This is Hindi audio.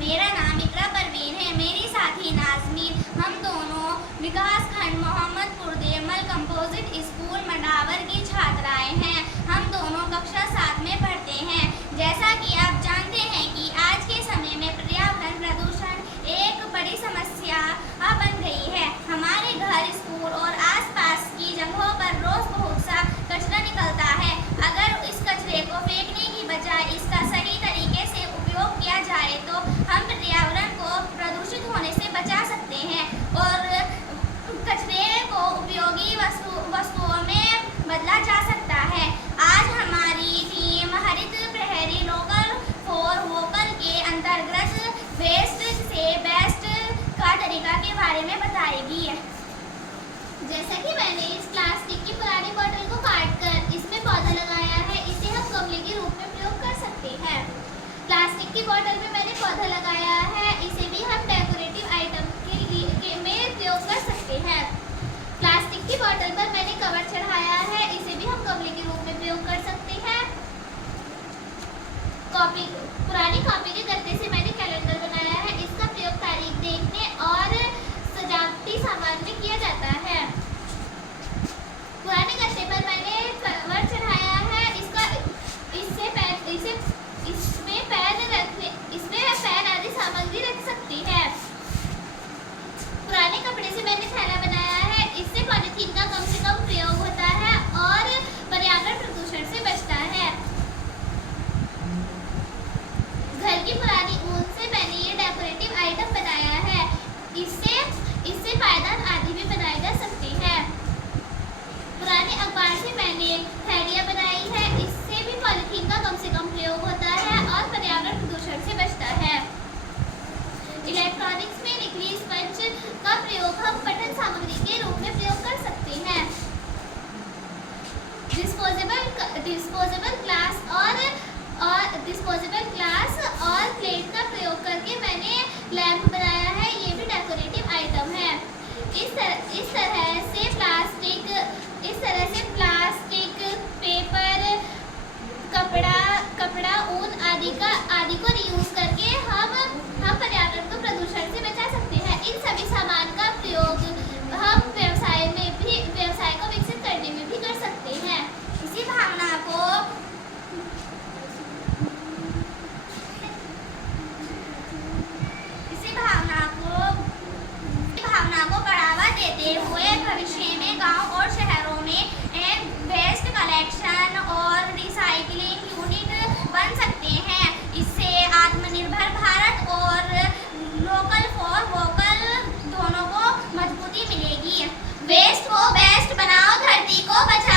मेरा नाम इकरा परवीन है। मेरी साथी नाज़मीन। हम दोनों विकास खंड मोहम्मदपुर देवमल कंपोजिट स्कूल मंडावर की छात्राएं हैं। हम दोनों कक्षा 7 में पढ़ते हैं। जैसा कि आप जानते हैं कि आज के समय में पर्यावरण प्रदूषण एक बड़ी समस्या बन गई है। हमारे घर, स्कूल और आसपास की जगहों पर रोज बहुत सा कचरा निकलता है। अगर इस कचरे को फेंकने की बजाय इसका सही तरीके से उपयोग किया जाए तो हम पर्यावरण को प्रदूषित होने से बचा सकते हैं और कचरे को उपयोगी वस्तुओं में बदला जा सकता है। आज हमारी टीम हरित प्रहरी लोकल फॉर वोकल के अंतर्गत वेस्ट से बेस्ट का तरीका के बारे में बताएगी। जैसा कि मैंने इस प्लास्टिक की पुरानी बोतल को काटकर इसमें पौधा लगाया है, इसे हम गमले के रूप में प्रयोग कर सकते हैं। प्लास्टिक की बोतल में मैंने पौधा लगाया है, इसे भी हम डेकोरेटिव आइटम में प्रयोग कर सकते हैं। प्लास्टिक की बोतल पर मैंने कवर चढ़ाया है, इसे भी हम गमले के रूप में प्रयोग कर सकते हैं। पुरानी कॉपी के गत्ते से मैंने कैलेंडर बनाया है, इसका प्रयोग तारीख देखने और सजावटी सामान में किया जाता है। पुराने गत्ते पर मैंने कवर चढ़ाया है, इसमें पेन आदि सामग्री रख सकती है। पुराने कपड़े से मैंने थैला बनाया है, इससे पॉलीथीन का कम से कम प्रयोग होता है और पर्यावरण प्रदूषण से बचता है। घर की पुरानी ऊन से मैंने ये डेकोरेटिव आइटम बनाया है, इससे पायदान आदि भी बनाए जा सकते हैं। पुराने अखबार से मैंने थैलियाँ बनाई है, इससे भी पॉलीथीन का कम से कम प्रयोग होता है और पर्यावरण प्रदूषण से बचता है। इलेक्ट्रॉनिक्स में निकली स्पंज का प्रयोग हम पठन सामग्री के रूप में प्रयोग कर सकते हैं। डिस्पोजेबल ग्लास और प्लेट का प्रयोग करके मैंने लैंप बनाया है, ये भी डेकोरेटिव आइटम है। इस तरह से प्लास्टिक, पेपर, कपड़ा, ऊन आदि को रीयूज करके हम पर्यावरण को प्रदूषण से बचा सकते हैं। इन सभी सामान का प्रयोग हम व्यवसाय को विकसित करने में भी कर सकते हैं। इसी भावना को बढ़ावा देते हुए भविष्य में गांव और शहरों में वेस्ट कलेक्शन और रिसाइकलिंग यूनिट बन सकते हैं। इससे आत्मनिर्भर भारत और लोकल फॉर वोकल दोनों को मजबूती मिलेगी। वेस्ट को बेस्ट बनाओ, धरती को बचाओ।